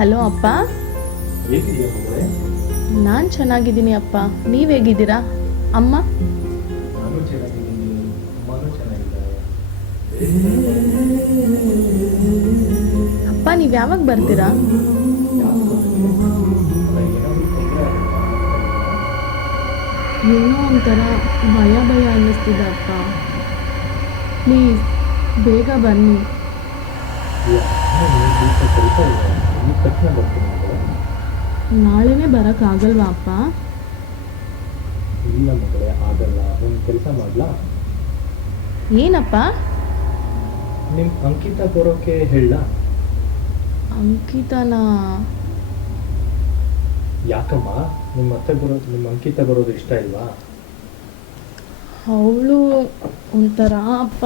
Hello ಅಪ್ಪ. ಹೇಗಿದೆಯಾ ಮಗಳೇ? ನಾನು ಚೆನ್ನಾಗಿದ್ದೀನಿ ಅಪ್ಪ, ನೀವು ಹೇಗಿದ್ದೀರಾ? ಅಮ್ಮ? ನಾನು ಚೆನ್ನಾಗಿದ್ದೀನಿ, ಅಮ್ಮನೂ ಚೆನ್ನಾಗಿದ್ದಾರೆ. ಅಪ್ಪ ನೀವು ಯಾವಾಗ ಬರ್ತೀರಾ? ಯಾಕೆ ಬಂದಿದೆ? ಅಲ್ಲ, ಏನಾದರೂ ತೊಂದರೆ ಆಗುತ್ತಾ? ಏನೋ ಒಂಥರ ಭಯ ಭಯ ಅನ್ನಿಸ್ತಿದೆ ಅಪ್ಪ. ಪ್ಲೀಸ್ ಬೇಗ ಬನ್ನಿ. ಇಲ್ಲ, ನೀನು ಸ್ವಲ್ಪ ಕೆಲಸ ಇದೆ, ಈ ತಕ್ಷಣ ಬರ್ತೀನಿ ಮಗಳೇ. ನಾಳೆನೇ ಬರೋಕ್ಕಾಗಲ್ವಾ ಅಪ್ಪ? ಇಲ್ಲ ಮಗಳೇ, ಆಗಲ್ಲ. ಒಂದು ಕೆಲಸ ಮಾಡಲಾ? ಏನಪ್ಪ? ನಿಮ್ಮ ಅಂಕಿತ ಬರೋಕ್ಕೆ ಹೇಳ. ಅಂಕಿತನ? ಯಾಕಮ್ಮ, ನಿಮ್ಮ ಅತ್ತೆ ಬರೋದು, ನಿಮ್ಮ ಅಂಕಿತ ಬರೋದು ಇಷ್ಟ ಇಲ್ವಾ? ಅವಳು ಒಂಥರ ಅಪ್ಪ.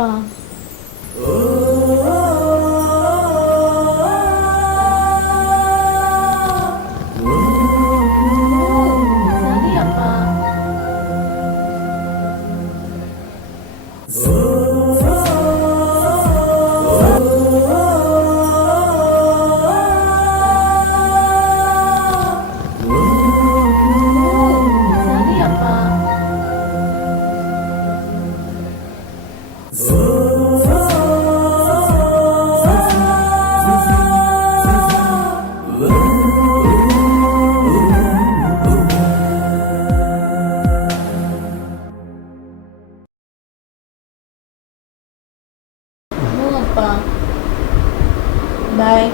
ಸರಿ ಅಪ್ಪ. ಸರಿ ಅಪ್ಪ. ಹ್ಞೂ ಅಪ್ಪ. ಬಾಯ್.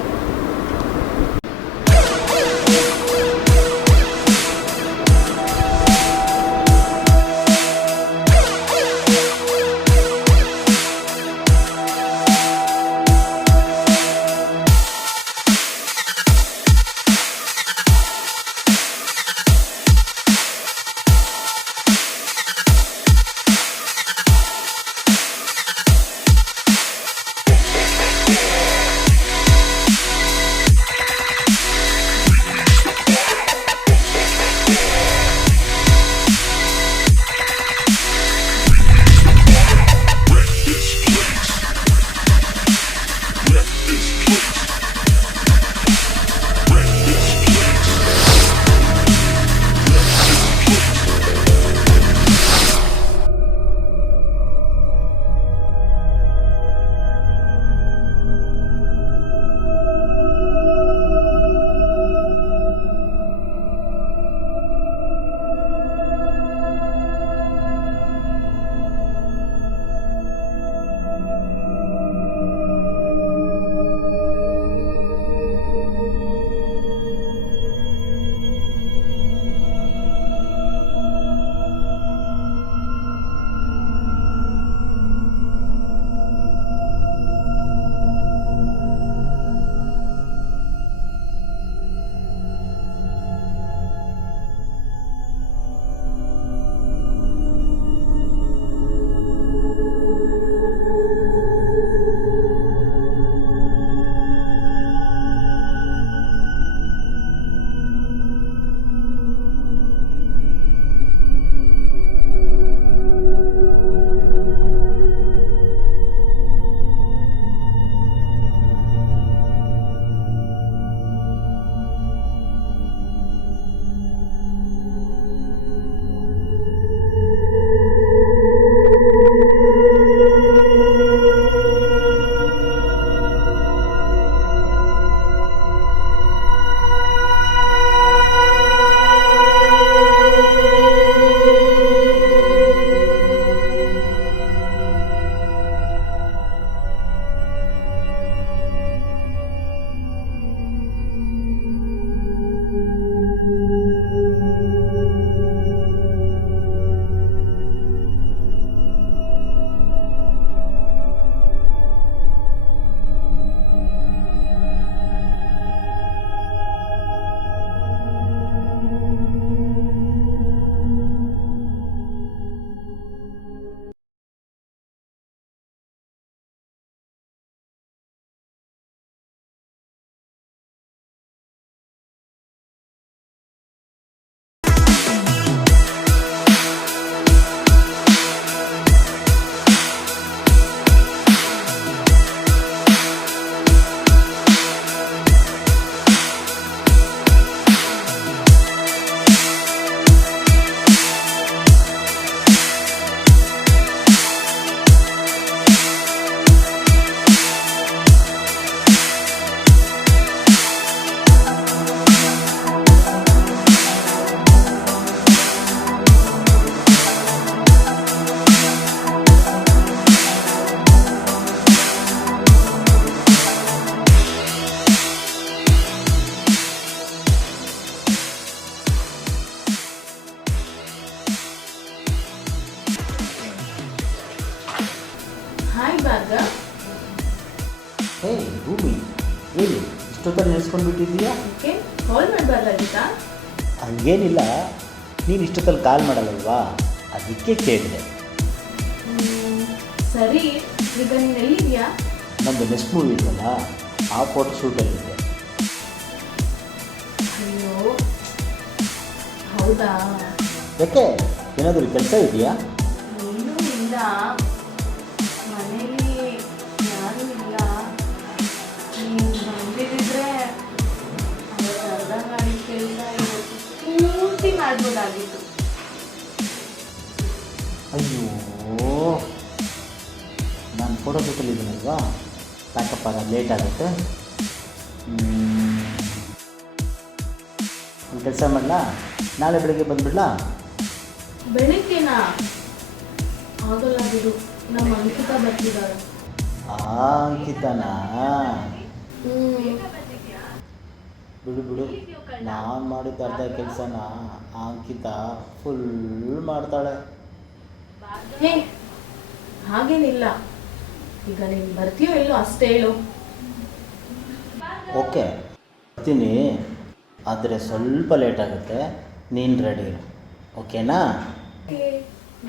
ಮೀ ಹೇಳಿ ಇಷ್ಟೊತ್ತಲ್ಲಿ ನೆನೆಸ್ಕೊಂಡು ಬಿಟ್ಟಿದ್ದೀಯಾ? ಓಕೆ, ಕಾಲ್ ಮಾಡಬಾರ್ದಾಗಿತ್ತಾ? ಹಂಗೇನಿಲ್ಲ, ನೀನು ಇಷ್ಟೊತ್ತಲ್ಲಿ ಕಾಲ್ ಮಾಡಲ್ಲಲ್ವಾ, ಅದಕ್ಕೆ ಕೇಳಿದೆ. ಸರಿ, ಈಗ ನೀನು ಎಲ್ಲಿದೆಯಾ? ನಮ್ಮದು ನೆಕ್ಸ್ಟ್ ಮೂವಿ ಇದೆಯಲ್ಲ, ಆ ಫೋಟೋ ಶೂಟಲ್ಲಿದೆ. ಅಯ್ಯೋ, ಹೌದಾ? ಯಾಕೆ, ಏನಾದರೂ ಕೆಲಸ ಇದೆಯಾ? ಏನೂ ಇಲ್ಲ, ಮನೇಲಿ ಯಾರೂ ಇಲ್ಲ. ನೀನು ಬಂದಿದ್ದರೆ ಅವತ್ತು ಅರ್ಧ ಮಾಡಿದ ಕೆಲಸ ಇವತ್ತು ಪೂರ್ತಿ ಮಾಡ್ಬೋದಾಗಿತ್ತು. ಅಯ್ಯೋ, ನಾನು ಫೋಟೋ ಶೂಟಲ್ಲಿದ್ದೀನಲ್ವಾ, ಪ್ಯಾಕಪ್ ಆಗೋದು ಲೇಟ್ ಆಗುತ್ತೆ. ಒಂದು ಕೆಲಸ ಮಾಡಲಾ, ನಾಳೆ ಬೆಳಗ್ಗೆ ಬಂದುಬಿಡ್ಲಾ? ಬೆಳಿಗ್ಗೆನಾ? ಆಗಲ್ಲ ಬಿಡು, ನಮ್ಮ ಅಂಕಿತ ಬರ್ತಿದ್ದಾರೆ. ಅಂಕಿತನಾ? ಬಿಡು ಬಿಡು, ನಾನು ಮಾಡಿದ ಅರ್ಧ ಕೆಲಸನ ಅಂಕಿತ ಫುಲ್ ಮಾಡ್ತಾಳೆ. ಹೇ, ಹಾಗೇನಿಲ್ಲ. ಈಗ ನೀನು ಬರ್ತೀಯೋ ಇಲ್ಲೋ ಅಷ್ಟೇ ಹೇಳು. ಓಕೆ ಬರ್ತೀನಿ, ಆದರೆ ಸ್ವಲ್ಪ ಲೇಟ್ ಆಗುತ್ತೆ. ನೀನು ರೆಡಿ ಇರು, ಓಕೆನಾ?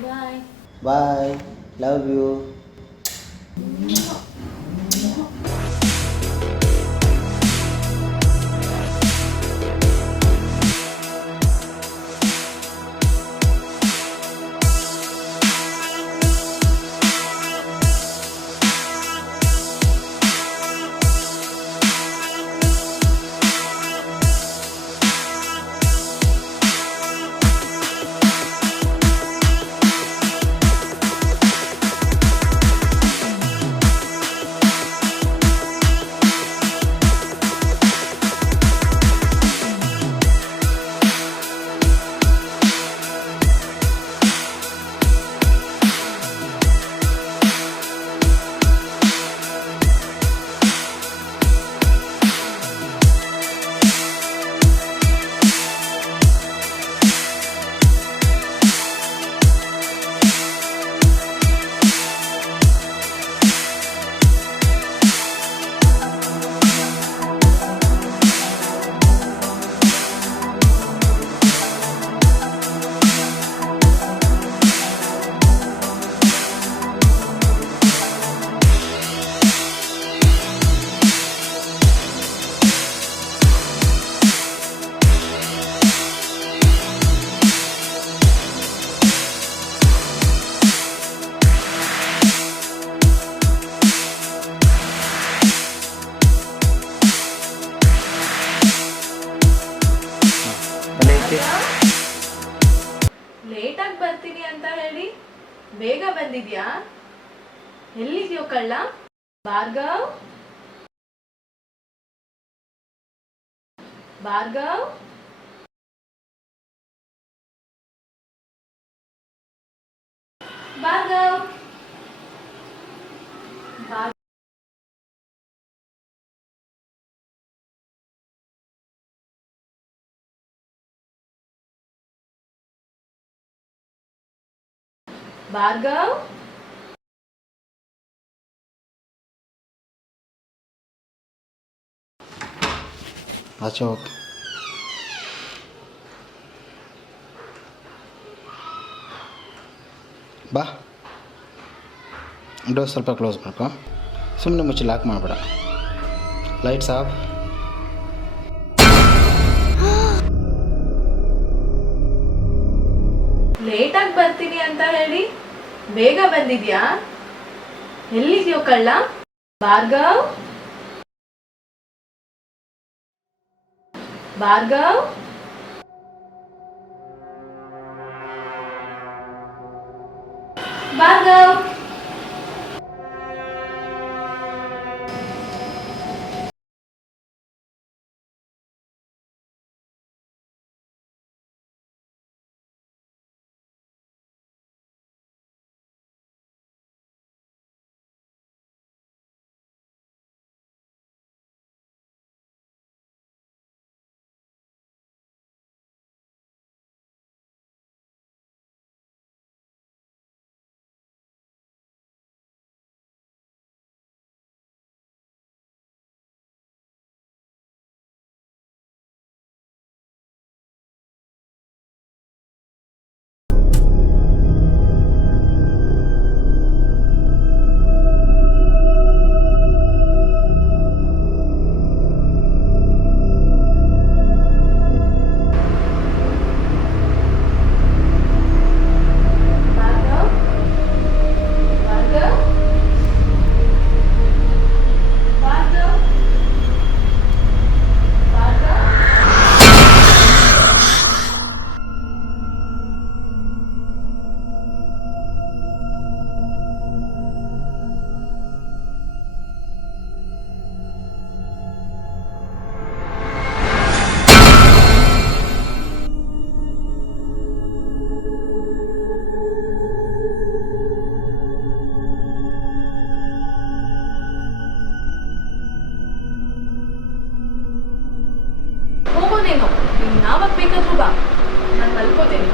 ಬಾಯ್. ಬಾಯ್, ಲವ್ ಯು. ಲೇಟಾಗಿ ಬರ್ತೀನಿ ಅಂತ ಹೇಳಿ ಬೇಗ ಬಂದಿದ್ಯಾ? ಎಲ್ಲಿದ್ಯೋ ಕಳ್ಳ? ಭಾರ್ಗವ್, ಭಾರ್ಗವ್, ಭಾರ್ಗವ್, ಭಾರ್ಗವ್. ಅಶೋಕ್, ಬಾ, ಡೋರ್ ಸ್ವಲ್ಪ ಕ್ಲೋಸ್ ಮಾಡ್ಕೊ. ಸುಮ್ಮನೆ ಮುಚ್ಚಿ ಲಾಕ್ ಮಾಡಬೇಡ. Lights off. ಲೇಟಾಗಿ ಬರ್ತೀನಿ ಅಂತ ಹೇಳಿ ಬೇಗ ಬಂದಿದ್ಯಾ? ಎಲ್ಲಿದ್ಯೋ ಕಳ್ಳ? ಭಾರ್ಗವ್, ಭಾರ್ಗವ್, ಭಾರ್ಗವ್. ಬರ್ತೀಯೇನೋ, ನೀನು ಯಾವಾಗ ಬೇಕಾದ್ರೂ ಬಾ, ನಾನು ಮಲ್ಕೋತೇನೆ.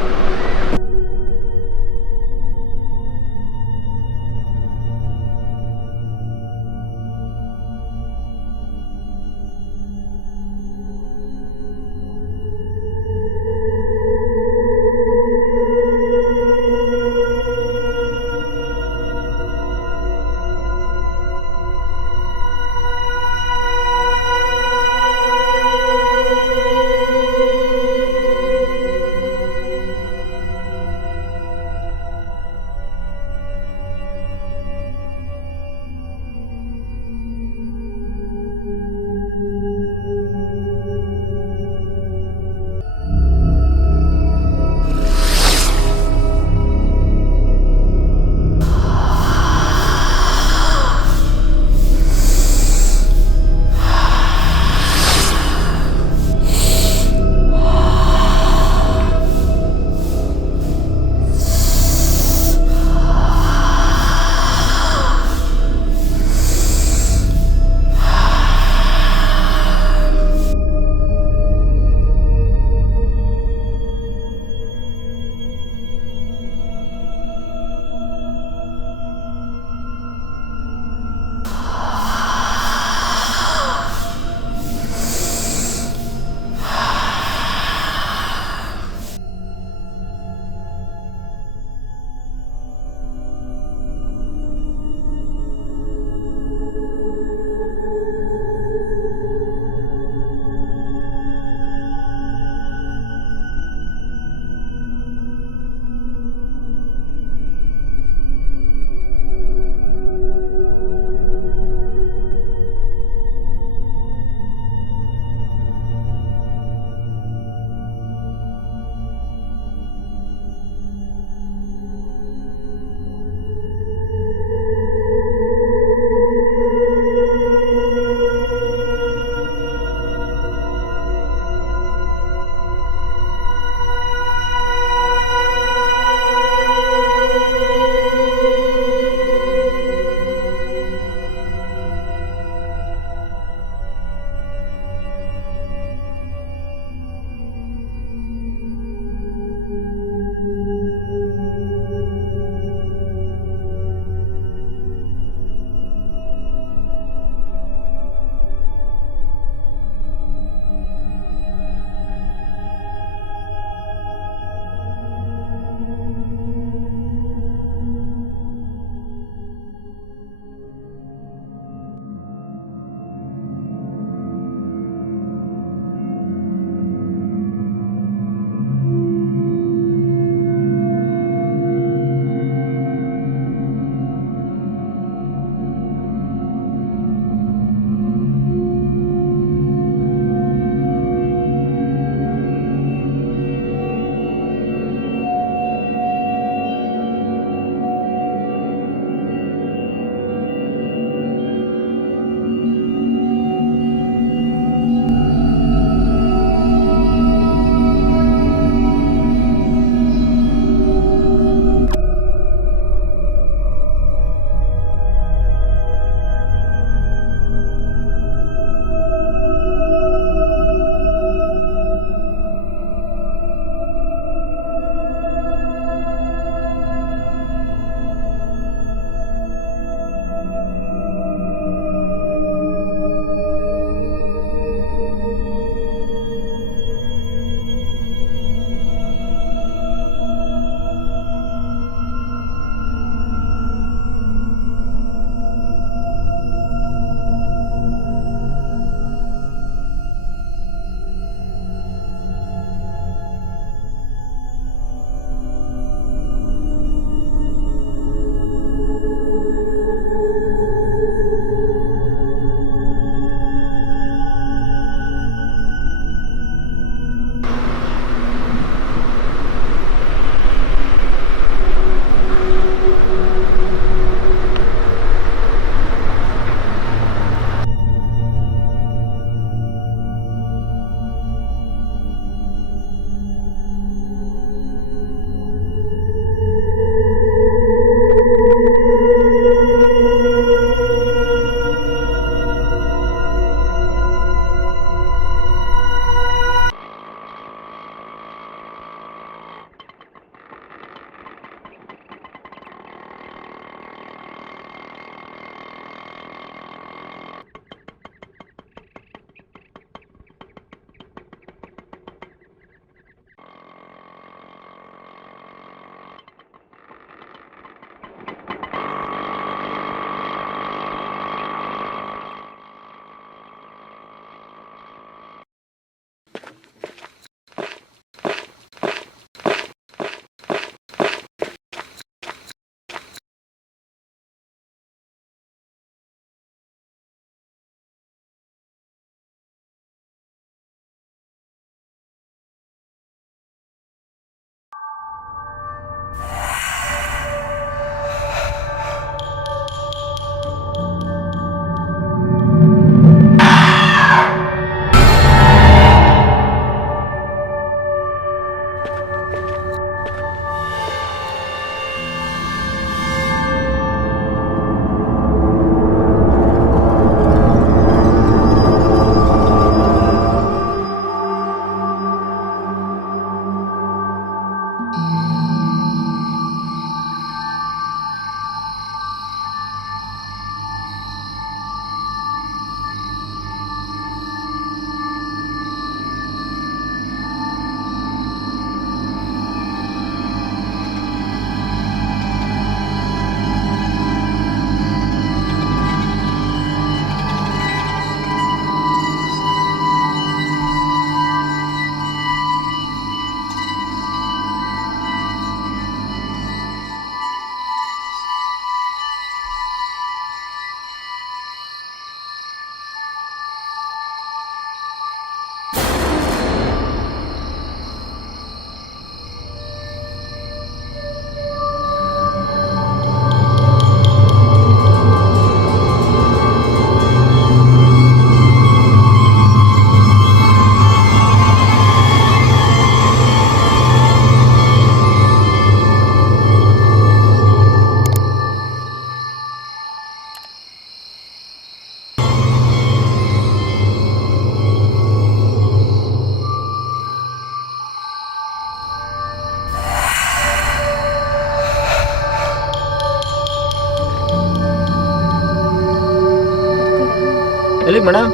ಮೇಡಮ್,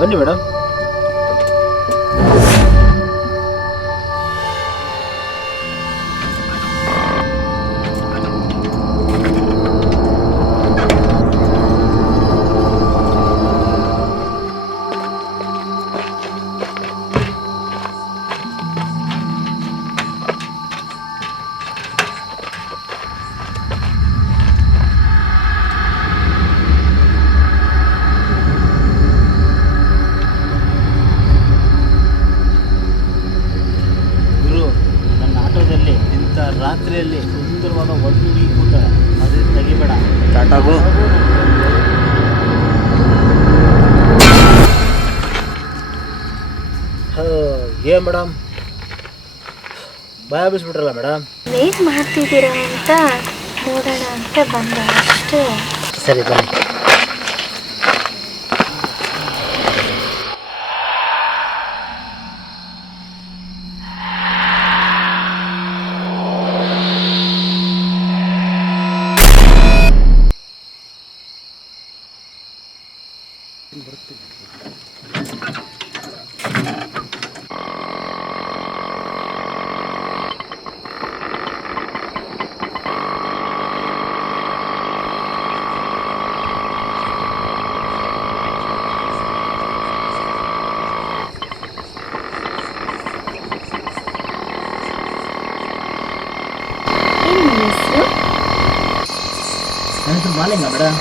ಬನ್ನಿ ಮೇಡಮ್. ರಾತ್ರಿಯಲ್ಲಿ ಸುಂದರವಾದ ಒಂದು ಹುಡುಗಿ ಕೂತಾಳೆ, ಅದೇ ತೆಗಿಬೇಡ. ಟಾಟಾಗು. ಏನ್ ಮೇಡಮ್ ಭಯ ಬಿಸ್ಬಿಟ್ರಲ್ಲ ಮೇಡಮ್? ಏನು ಮಾಡ್ತಿದ್ದೀರಾ ಅಂತ ನೋಡೋಣ ಅಂತ ಬಂದ ಅಷ್ಟೇ. ಸರಿ ಬನ್ನಿ. ನನ್ನ ಹೆಸರು ಮಾಲಿಂಗ ಮೇಡಮ್.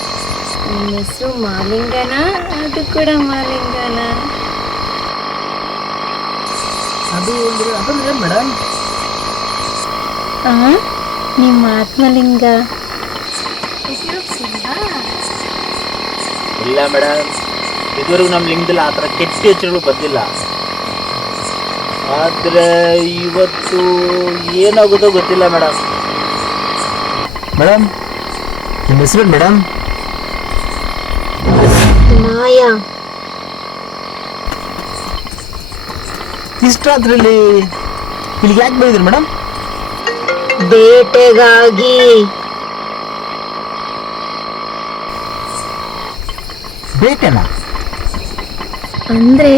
ನಿಮ್ಮ ಹೆಸರು ಮಾಲಿಂಗನ? ಅದು ಕೂಡ ಮಾಲಿಂಗನ? ಅದು ಮೇಡಮ್ ನಿಮ್ಮ ಆತ್ಮಲಿಂಗ? ಇಲ್ಲ ಮೇಡಮ್, ಇದುವರೆಗೂ ನಮ್ಮ ಲಿಂಗದಲ್ಲಿ ಆ ಥರ ಕೆಟ್ಟ ಹೆಸರುಗಳು ಬಂದಿಲ್ಲ. ಆದರೆ ಇವತ್ತು ಏನಾಗೋದೋ ಗೊತ್ತಿಲ್ಲ ಮೇಡಮ್. ಮೇಡಮ್ ನಿಮ್ಮ ಹೆಸರು ಮೇಡಮ್? ಮಾಯಾ. ಇಷ್ಟಾದ್ರಲ್ಲಿ ಇಲ್ಲಿಗೆ ಯಾಕೆ ಬಂದಿದ್ರಿ ಮೇಡಮ್? ಬೇಟೆಗಾಗಿ. ಬೇಟೆನಾ? ಅಂದ್ರೆ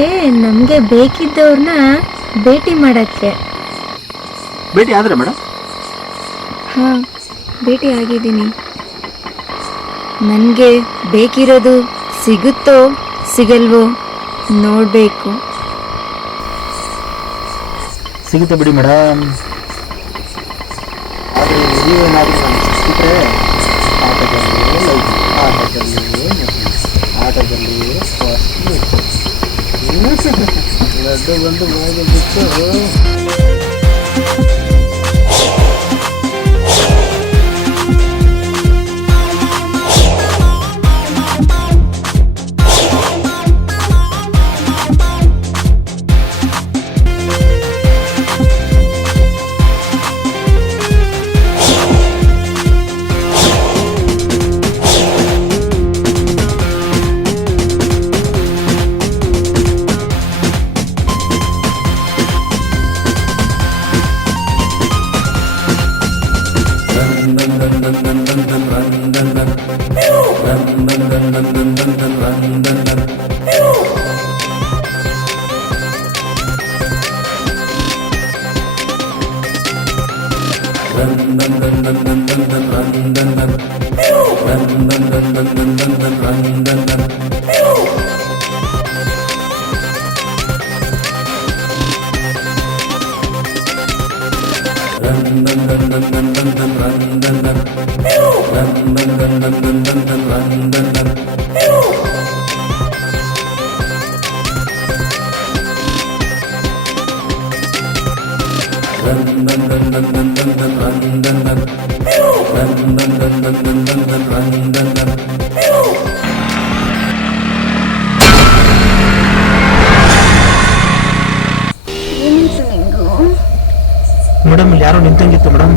ನಮ್ಗೆ ಬೇಕಿದ್ದವ್ರನ್ನ ಭೇಟಿ ಮಾಡಕ್ಕೆ. ಭೇಟಿ ಆದ್ರೆ ಮೇಡಮ್? ಹಾ, ಭೇಟಿ ಆಗಿದ್ದೀನಿ. ನನಗೆ ಬೇಕಿರೋದು ಸಿಗುತ್ತೋ ಸಿಗಲ್ವೋ ನೋಡಬೇಕು. ಸಿಗುತ್ತೆ ಬಿಡಿ ಮೇಡಮ್. ಆದರೆ ನೀವೇನಾದರೂ ನನಗೆ ಸಿಕ್ಕಿದ್ರೆ ಆಟದಲ್ಲಿ ಲಡ್ಡು ಬಂದು ಬಾಯಿಗೆ ಬಿಟ್ಟು ಮೇಡಮ್ ಇಲ್ಲಿ ಯಾರೋ ನಿಂತಂಗಿತ್ತು ಮೇಡಮ್.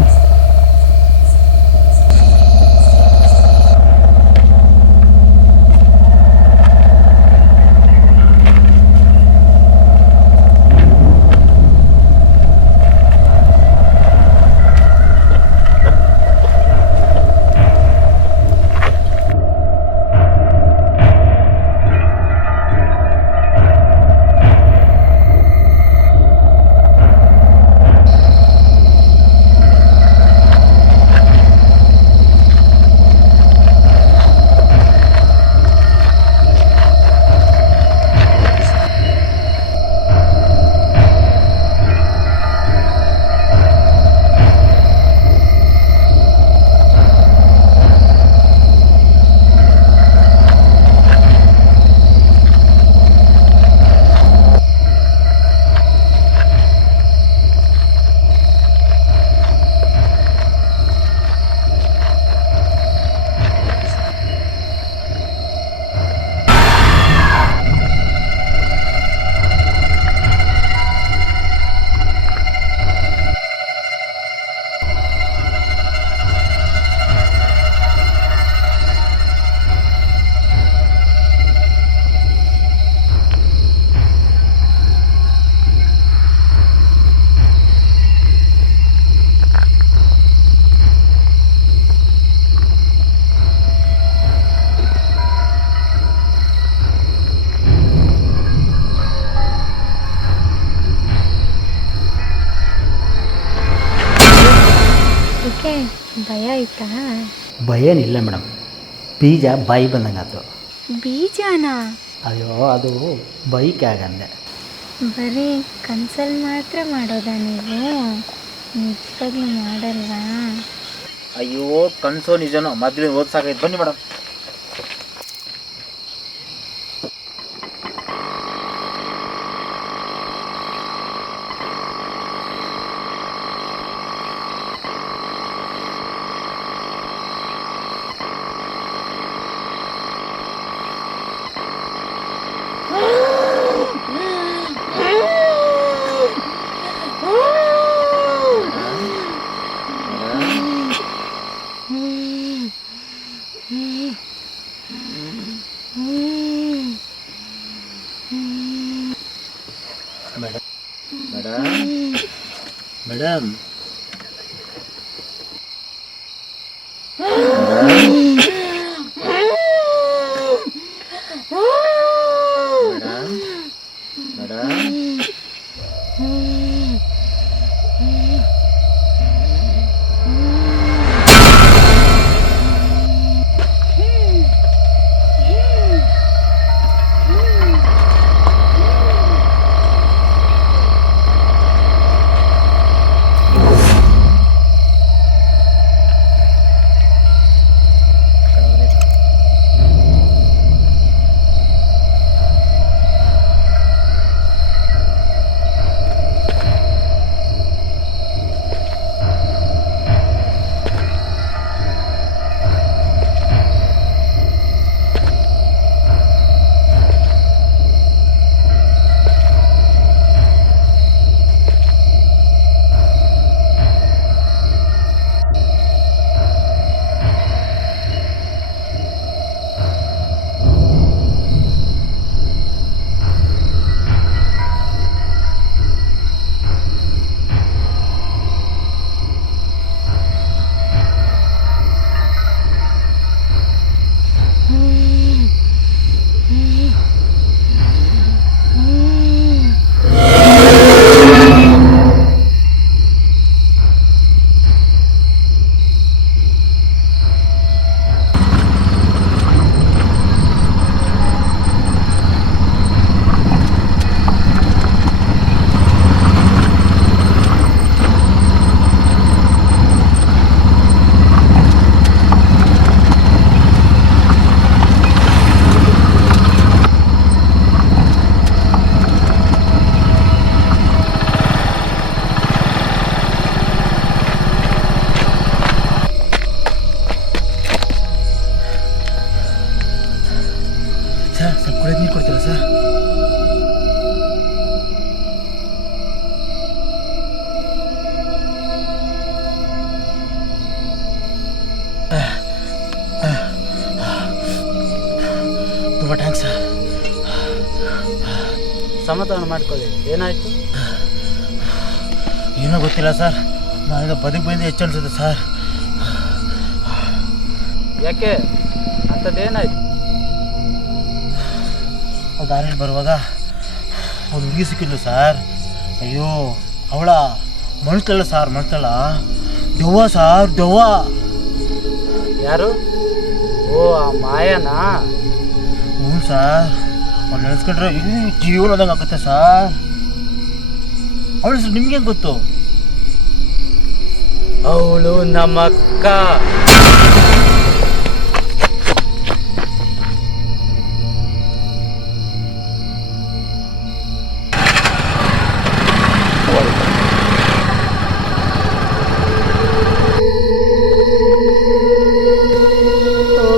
ಭಯ ಆಯ್ತಾ? ಭಯನಿಲ್ಲ ಮೇಡಮ್, ಬೀಜ ಬಾಯಿ ಬಂದಂಗಾತು. ಬೀಜನ? ಅಯ್ಯೋ ಅದು ಬೈಕ್ ಆಗಂದೆ. ಬರೀ ಕನ್ಸಲ್ಲಿ ಮಾತ್ರ ಮಾಡೋದಾ ನೀವು? ನಿಜವಾಗ್ಲೂ ಮಾಡಲ್ವಾ? ಅಯ್ಯೋ ಕನ್ಸೋ ನಿಜನೋ ಮೊದಲು ಓದ್ಸಾಕೈತೆ, ಬನ್ನಿ ಮೇಡಮ್. ಮೇಡಮ್ ಸರ್, ಸ್ವಲ್ಪ ಕುಡಿಯೋದು ನೀರು ಕೊಡ್ತೀರಾ ಸರ್? ತುಂಬ ಥ್ಯಾಂಕ್ಸ್ ಸರ್. ಸಮಾಧಾನ ಮಾಡ್ಕೊಳ್ಳಿ. ಏನಾಯಿತು? ಏನೋ ಗೊತ್ತಿಲ್ಲ ಸರ್, ನಾನೀಗ ಬದುಕು ಬಂದು ಹೆಚ್ಚು ಅನಿಸುತ್ತೆ ಸರ್. ಯಾಕೆ ಅಂಥದ್ದೇನಾಯ್ತು? ದಾರಿಯಲ್ಲಿ ಬರುವಾಗ ಒಂದು ಹುಡುಗಿ ಸಿಕ್ಕಿದ್ಲು ಸರ್. ಅಯ್ಯೋ ಅವಳ ಮಣ್ತಳ ಸರ್, ಮಣ್ತಳ ದೆವ್ವ ಸರ್, ದೆವ್ವ. ಯಾರು? ಓ, ಆ ಮಾಯನಾ? ಹ್ಞೂ ಸರ್, ಅವ್ಳು ನೆನೆಸ್ಕೊಂಡ್ರೆ ಜೀವನದಂಗೆ ಆಗುತ್ತೆ ಸರ್. ಅವಳ ಹೆಸರು ನಿಮ್ಗೆ ಹೆಂಗೆ ಗೊತ್ತು? ಅವಳು ನಮ್ಮ ಅಕ್ಕ.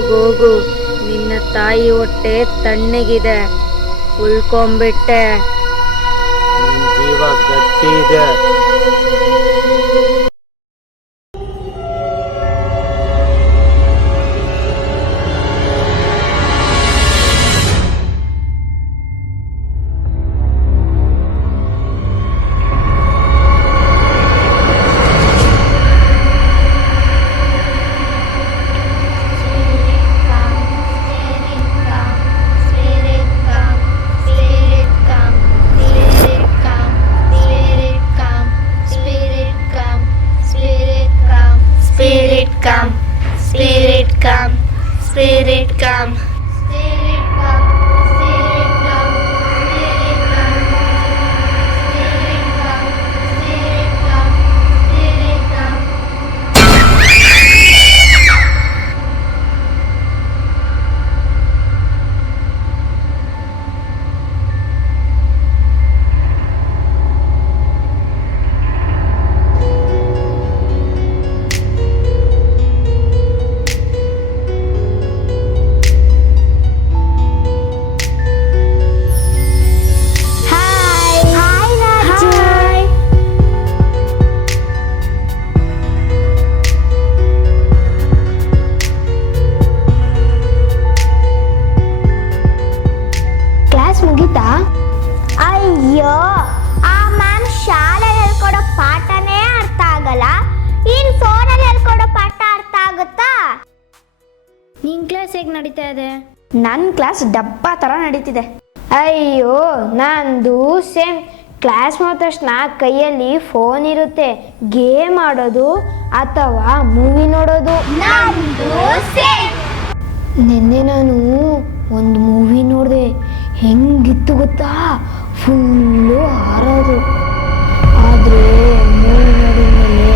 ಹೋಗೋಗು, ನಿನ್ನ ತಾಯಿ ಹೊಟ್ಟೆ ತಣ್ಣಗಿದೆ, ಉಳ್ಕೊಂಬಿಟ್ಟೆ. ನಿನ್ ಜೀವ ಗಟ್ಟಿ ಇದೆ. ಮುಗೀತಾ? ಅಯ್ಯೋ, ಆ ಮ್ಯಾಮ್ ಶಾಲೆಯಲ್ಲಿ ಹೇಳ್ಕೊಡೋ ಪಾಠನೇ ಅರ್ಥ ಆಗಲ್ಲ, ಇನ್ ಫೋನಲ್ಲಿ ಹೇಳ್ಕೊಡೋ ಪಾಠ ಅರ್ಥ ಆಗುತ್ತಾ? ನಿನ್ ಕ್ಲಾಸ್ ಹೇಗೆ ನಡೀತಾ ಇದೆ? ನನ್ನ ಕ್ಲಾಸ್ ಡಬ್ಬ ಥರ ನಡೀತಿದೆ. ಅಯ್ಯೋ, ನಂದು ಸೇಮ್. ಕ್ಲಾಸ್ ಮಾಡಿದ ತಕ್ಷಣ ಕೈಯಲ್ಲಿ ಫೋನ್ ಇರುತ್ತೆ, ಗೇಮ್ ಆಡೋದು ಅಥವಾ ಮೂವಿ ನೋಡೋದು. ನಿನ್ನೆ ನಾನು ಒಂದು ಮೂವಿ ನೋಡಿದೆ, ಹೆಂಗಿತ್ತು ಗೊತ್ತಾ? ಫುಲ್ಲು ಹಾರೋದು. ಆದರೆ ಮೂವಿ ನೋಡಿದ್ಮೇಲೆ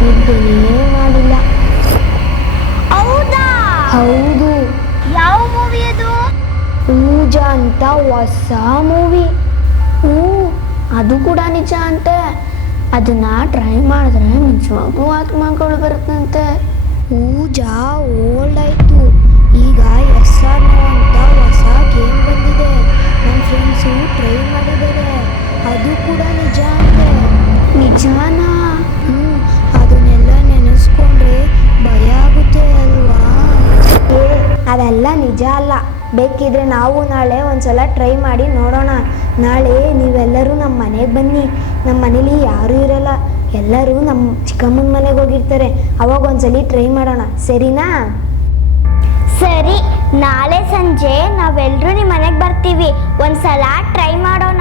ನಿದ್ದೆನೇ ಮಾಡಿಲ್ಲ. ಹೌದಾ? ಹೌದು. ಯಾವ ಮೂವಿ ಅದು? ಊಜಾ ಅಂತ ಹೊಸ ಮೂವಿ. ಅದು ಕೂಡ ನಿಜ ಅಂತೆ. ಅದನ್ನ ಟ್ರೈ ಮಾಡಿದ್ರೆ ನಿಜವಾಗ್ಲೂ ಆತ್ಮಗಳು ಬರುತ್ತಂತೆ. ಊಜಾ ಓಲ್ಡ್ ಆಯ್ತು, ಈಗ SR ಅಂತ ಹೊಸ ಗೇಮ್ ಬಂದಿದೆ. ನನ್ನ ಫ್ರೆಂಡ್ಸು ಟ್ರೈ ಮಾಡಿದ್ದಾರೆ, ಅದು ಕೂಡ ನಿಜ ಅಂತೆ. ನಿಜಾನಾ? ಅದನ್ನೆಲ್ಲ ನೆನೆಸ್ಕೊಂಡ್ರೆ ಭಯ ಆಗುತ್ತೆ ಅಲ್ವಾ? ಅದೆಲ್ಲ ನಿಜ ಅಲ್ಲ. ಬೇಕಿದ್ರೆ ನಾವು ನಾಳೆ ಒಂದ್ಸಲ ಟ್ರೈ ಮಾಡಿ ನೋಡೋಣ. ನಾಳೆ ನೀವೆಲ್ಲರೂ ನಮ್ಮ ಮನೆಗೆ ಬನ್ನಿ. ನಮ್ಮ ಮನೇಲಿ ಯಾರೂ ಇರಲ್ಲ, ಎಲ್ಲರೂ ನಮ್ಮ ಚಿಕ್ಕಮ್ಮನ ಮನೆಗೆ ಹೋಗಿರ್ತಾರೆ. ಅವಾಗ ಒಂದ್ಸಲಿ ಟ್ರೈ ಮಾಡೋಣ, ಸರಿನಾ? ಸರಿ, ನಾಳೆ ಸಂಜೆ ನಾವೆಲ್ಲರೂ ನಿಮ್ಮ ಮನೆಗೆ ಬರ್ತೀವಿ. ಒಂದ್ಸಲ ಟ್ರೈ ಮಾಡೋಣ.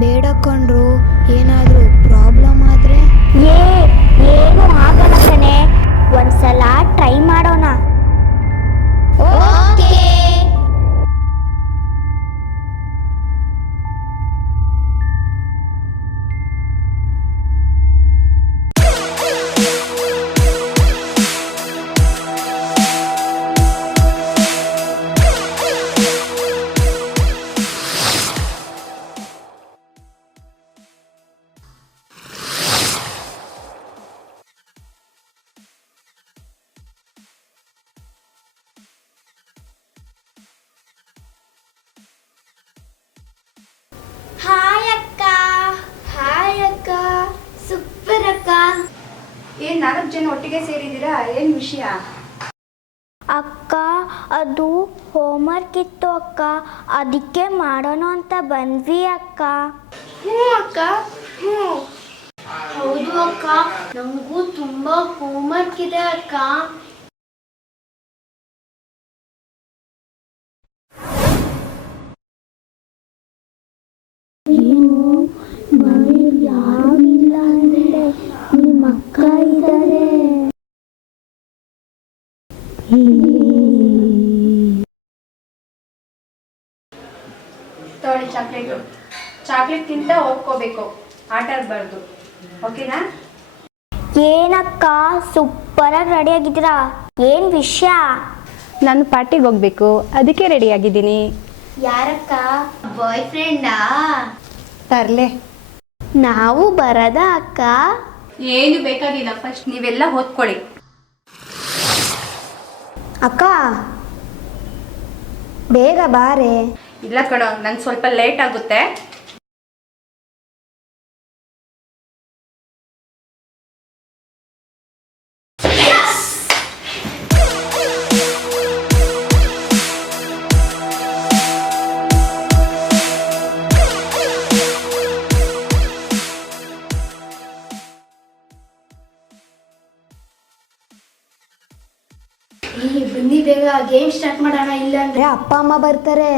ಬೇಡ ಕಣ್ರು, ಏನಾದರೂ ಪ್ರಾಬ್ಲಮ್ ಆದರೆ? ಏನು ಆಗಲ್ಲ ಕಣೆ, ಒಂದ್ಸಲ ಟ್ರೈ ಮಾಡೋಣ. ಓಕೆ. ಹಾಯ್ ಅಕ್ಕ. ಹಾಯ್ ಅಕ್ಕ. ಸೂಪರ್ ಅಕ್ಕ. ಏನ್ 4 ಜನ ಒಟ್ಟಿಗೆ ಸೇರಿದ್ದೀರಾ? ಏನ್ ವಿಷಯ? ಅಕ್ಕ, ಅದು ಹೋಮ್ವರ್ಕ್ ಇತ್ತು ಅಕ್ಕ, ಅದಕ್ಕೆ ಮಾಡೋಣ ಅಂತ ಬಂದ್ವಿ ಅಕ್ಕ. ಅಕ್ಕ. ಹೌದು ಅಕ್ಕ, ನಮಗೂ ತುಂಬಾ ಹೋಮ್ವರ್ಕ್ ಇದೆ ಅಕ್ಕ. ಯಾರಿಲ್ಲ ಅಂದ್ರೆ ನಿಮ್ಮ ಅಕ್ಕ ಇದ್ದಾರೆ. ತಗೊಳ್ಳಿ ಚಾಕ್ಲೇಟು. ಚಾಕ್ಲೇಟ್ ತಿಂತ ಹೋಗ್ಕೋಬೇಕು, ಆಟ ಆಡಬಾರ್ದು. ಓಕೆನಾ? ಏನಕ್ಕ, ಸೂಪರ್ ಆಗಿ ರೆಡಿ ಆಗಿದ್ದೀರಾ? ಏನ್ ವಿಷಯ? ನಾನು ಪಾರ್ಟಿಗೆ ಹೋಗ್ಬೇಕು, ಅದಕ್ಕೆ ರೆಡಿ ಆಗಿದ್ದೀನಿ. ಯಾರಕ್ಕ? ಬಾಯ್ ಫ್ರೆಂಡಾ? ತರ್ಲೆ. ನಾವು ಬರದ ಅಕ್ಕ? ಏನು ಬೇಕಾಗಿಲ್ಲ, ಫಸ್ಟ್ ನೀವೆಲ್ಲ ಓದ್ಕೊಳ್ಳಿ. ಅಕ್ಕ ಬೇಗ ಬಾರೆ. ಇಲ್ಲ ಕಣೋ, ನಂಗೆ ಸ್ವಲ್ಪ ಲೇಟ್ ಆಗುತ್ತೆ. ಬನ್ನಿ ಬೇಗ ಗೇಮ್ ಸ್ಟಾರ್ಟ್ ಮಾಡೋಣ, ಇಲ್ಲ ಅಂದ್ರೆ ಅಪ್ಪ ಅಮ್ಮ ಬರ್ತಾರೆ.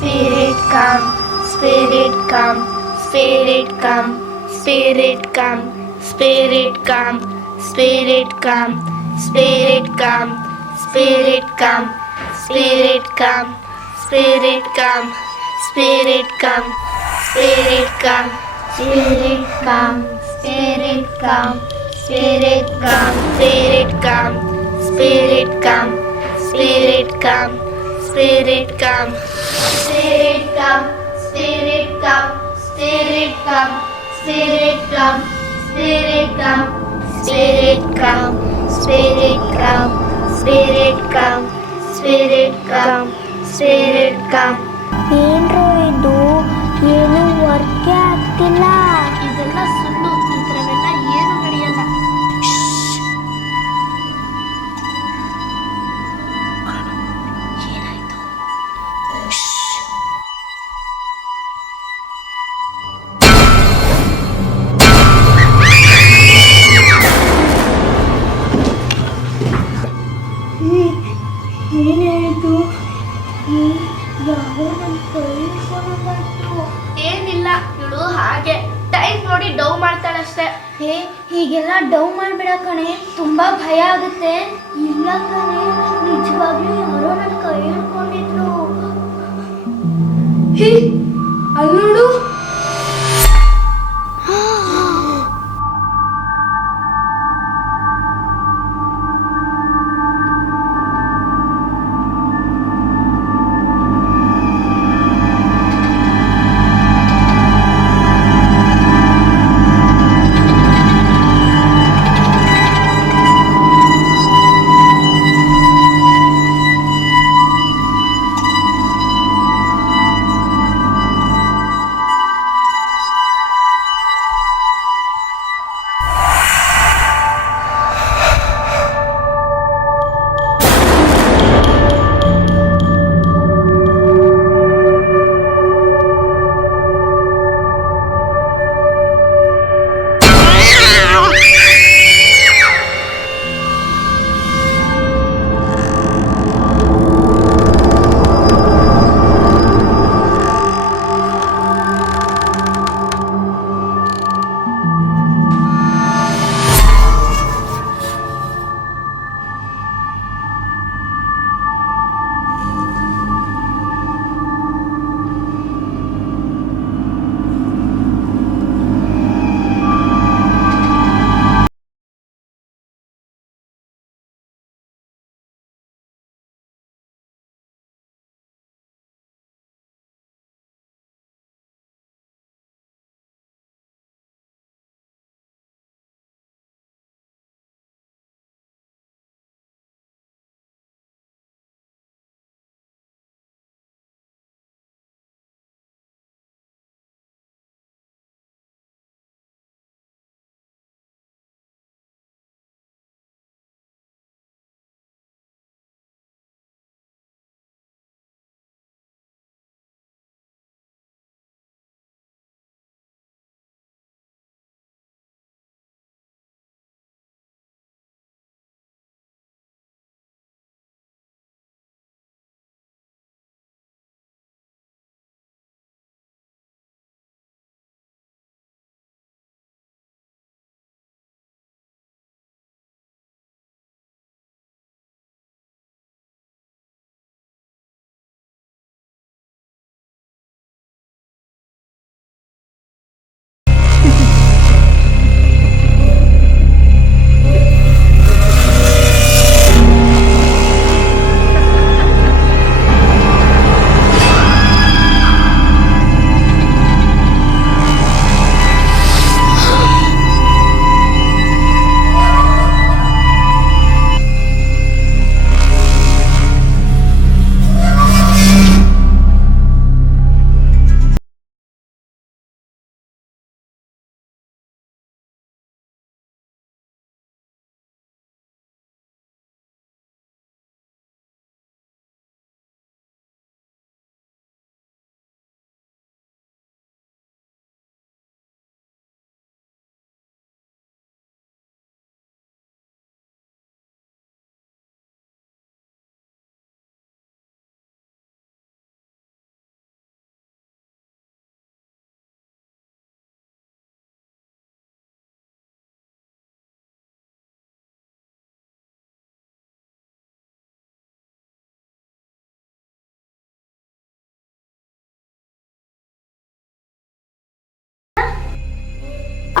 Spirit come, spirit come, spirit come, spirit come, spirit come, spirit come, spirit come, spirit come, spirit come, spirit come, spirit come, spirit come, spirit come, spirit come, spirit come, spirit come, spirit come, spirit come, spirit come. Spirit come, spirit come, spirit come, spirit come, spirit come, spirit come, spirit come, spirit come, spirit come, spirit come. ಏನ್ರೋ ಇದು ಏನು ವರ್ಕೇ ಆಗ್ತಿಲ್ಲ. ಇದೆಲ್ಲ ಸುಳ್ಳು, ಈ ಥರವೆಲ್ಲ ಏನು ನಡೆಯಲ್ಲ. ಏನಾಯ್ತು? ಯಾರೋ ನನ್ನ ಕೈ ಹಿಡ್ಕೊಂಡ್ಬಂತು. ಏನಿಲ್ಲ, ಇವಳು ಹಾಗೆ ಟೈಮ್ ನೋಡಿ ಡೌ ಮಾಡ್ತಾಳಷ್ಟೇ. ಹೇ, ಹೀಗೆಲ್ಲ ಡೌ ಮಾಡ್ಬಿಡ ಕಣೆ, ತುಂಬಾ ಭಯ ಆಗುತ್ತೆ. ಇಲ್ಲ ಕಣೆ, ನಿಜವಾಗ್ಲೂ ಯಾರೋ ನನ್ನ ಕೈ ಹಿಡ್ಕೊಂಡಿದ್ರು. ಹೇ ಅಲ್ಲಿ ನೋಡು.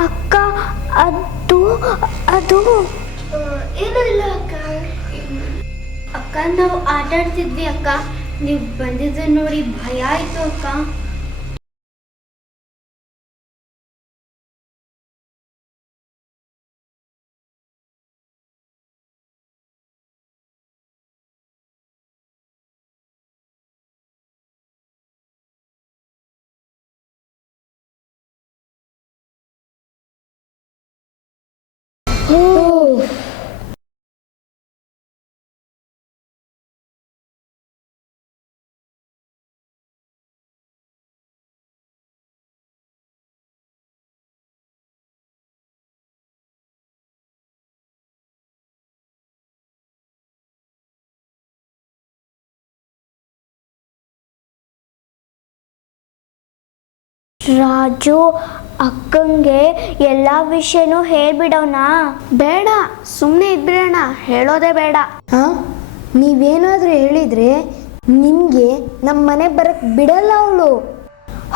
ಅಕ್ಕ, ಅದು ಏನೂ ಇಲ್ಲ ಅಕ್ಕ. ಅಕ್ಕ, ನಾವು ಆಟ ಆಡ್ತಿದ್ವಿ ಅಕ್ಕ. ನೀವು ಬಂದಿದ್ದ ನೋಡಿ ಭಯ ಆಯ್ತು ಅಕ್ಕ. ರಾಜು, ಅಕ್ಕಂಗೆ ಎಲ್ಲ ವಿಷಯನೂ ಹೇಳ್ಬಿಡೋಣ. ಬೇಡ, ಸುಮ್ಮನೆ ಇದ್ಬಿಡೋಣ, ಹೇಳೋದೇ ಬೇಡ. ಹಾಂ, ನೀವೇನಾದರೂ ಹೇಳಿದರೆ ನಿಮಗೆ ನಮ್ಮ ಮನೆಗೆ ಬರಕ್ಕೆ ಬಿಡಲ್ಲ ಅವಳು.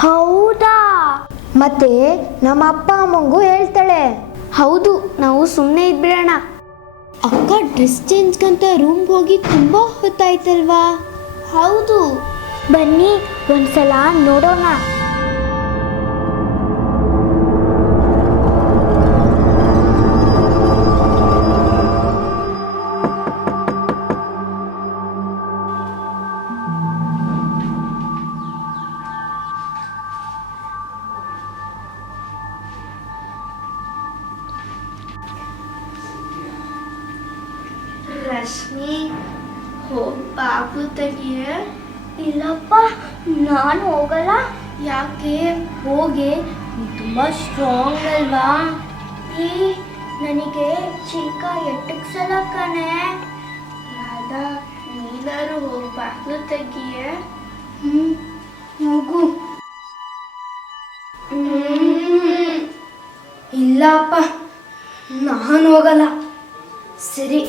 ಹೌದಾ? ಮತ್ತೆ ನಮ್ಮ ಅಪ್ಪ ಅಮ್ಮಂಗೂ ಹೇಳ್ತಾಳೆ. ಹೌದು, ನಾವು ಸುಮ್ಮನೆ ಇದ್ಬಿಡೋಣ. ಅಕ್ಕ ಡ್ರೆಸ್ ಚೇಂಜ್ಗಂತ ರೂಮ್ಗೆ ಹೋಗಿ ತುಂಬ ಹೊತ್ತಾಯ್ತಲ್ವಾ? ಹೌದು, ಬನ್ನಿ ಒಂದ್ಸಲ ನೋಡೋಣ. ರಶ್ಮಿ, ಹೋಗಿ ಬಾಬು ತೆಗಿಯ. ಇಲ್ಲಪ್ಪ, ನಾನು ಹೋಗಲ್ಲ. ಯಾಕೆ? ಹೋಗಿ, ನೀ ತುಂಬ ಸ್ಟ್ರಾಂಗ್ ಅಲ್ವಾ? ಈ ನನಗೆ ಚಿಲ್ಕ ಎಟ್ಟಕ್ಸಲ ಕಣೆ. ಯಾದ ನೀನಾರು ಹೋಗಿ ಬಾಬು ತೆಗಿಯ. ಹೋಗು. ಇಲ್ಲಪ್ಪ, ನಾನು ಹೋಗಲ್ಲ. ಸರಿ,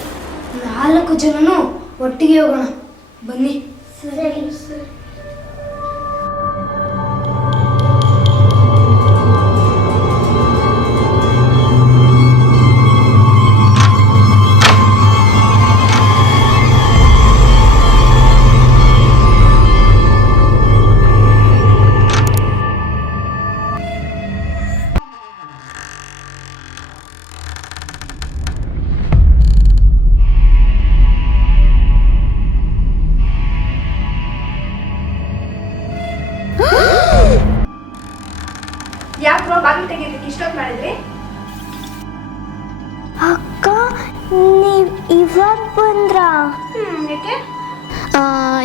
4 ಜನನು ಒಟ್ಟಿಗೆ ಹೋಗೋಣ, ಬನ್ನಿ. ಸರಿ ಸರಿ. ಯಾಕ್ರೋ ಬಾಗಿಲು ತೆಗಿಲಿಕ್ಕೆ ಇಷ್ಟೊತ್ತು ಮಾಡಿದ್ರಿ? ಅಕ್ಕ, ನೀವು ಇವಾಗ ಬಂದ್ರ? ಯಾಕೆ?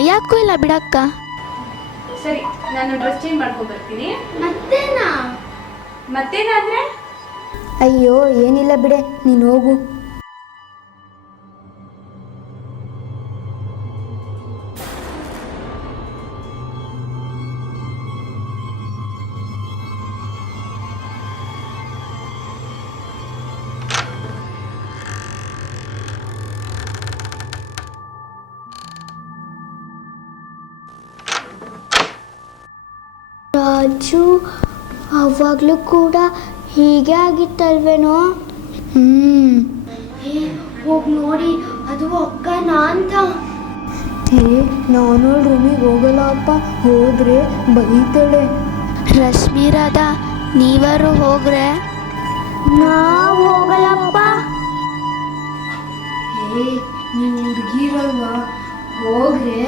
ಯಾಕೂ ಇಲ್ಲ ಬಿಡಕ್ಕ. ಸರಿ, ನಾನು ಡ್ರೆಸ್ ಚೇಂಜ್ ಮಾಡ್ಕೊಂಡು ಬರ್ತೀನಿ. ಮತ್ತೇನಾ? ಮತ್ತೇನಾದ್ರೆ? ಅಯ್ಯೋ, ಏನಿಲ್ಲ ಬಿಡೆ, ನೀನು ಹೋಗು. ರಾಜು, ಅವಾಗಲೂ ಕೂಡ ಹೀಗೆ ಆಗಿತ್ತಲ್ವೇನೋ? ಹೋಗಿ ನೋಡಿ, ಅದು ಅಕ್ಕನ ಅಂತ. ನಾನು ರೂಮಿಗೆ ಹೋಗಲ್ಲ ಅಪ್ಪ, ಹೋದ್ರೆ ಬೈತಾಳೆ. ರಶ್ಮಿ, ರಾಧಾ, ನೀವಾರು ಹೋಗ್ರೆ? ನಾವು ಹೋಗಲ್ಲಪ್ಪ. ನೀವು ಹುಡುಗಿರಲ್ವಾ, ಹೋಗ್ರೆ.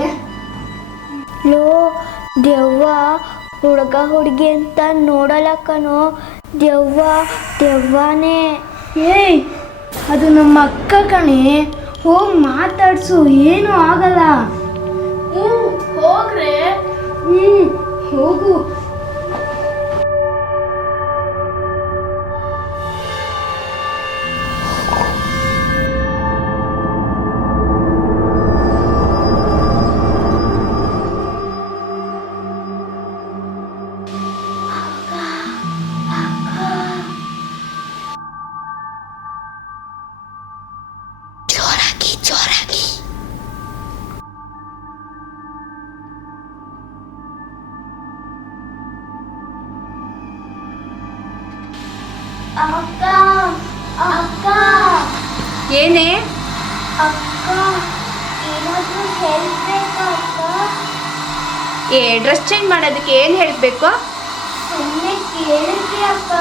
ಲೋ, ದೆವ್ವ ಹುಡುಗ ಹುಡುಗಿ ಅಂತ ನೋಡಲ್ಲ ಕಣೋ, ದೆವ್ವನೇ. ಏಯ್, ಅದು ನಮ್ಮ ಅಕ್ಕ ಕಣೆ, ಹೋಗಿ ಮಾತಾಡ್ಸು, ಏನೂ ಆಗಲ್ಲ. ಹೋಗ್ರೆ. ಹೋಗು. ಅಕ್ಕ, ಅಕ್ಕ. ಏನೇ? ಅಕ್ಕ, ಏನಾದರೂ ಹೆಲ್ಪ್ ಬೇಕಾ ಅಕ್ಕ? ಡ್ರೆಸ್ ಚೇಂಜ್ ಮಾಡೋದಕ್ಕೆ ಏನು ಹೇಳಬೇಕು? ಸುಮ್ಮನೆ ಕೇಳಿದ್ರಿ ಅಕ್ಕ.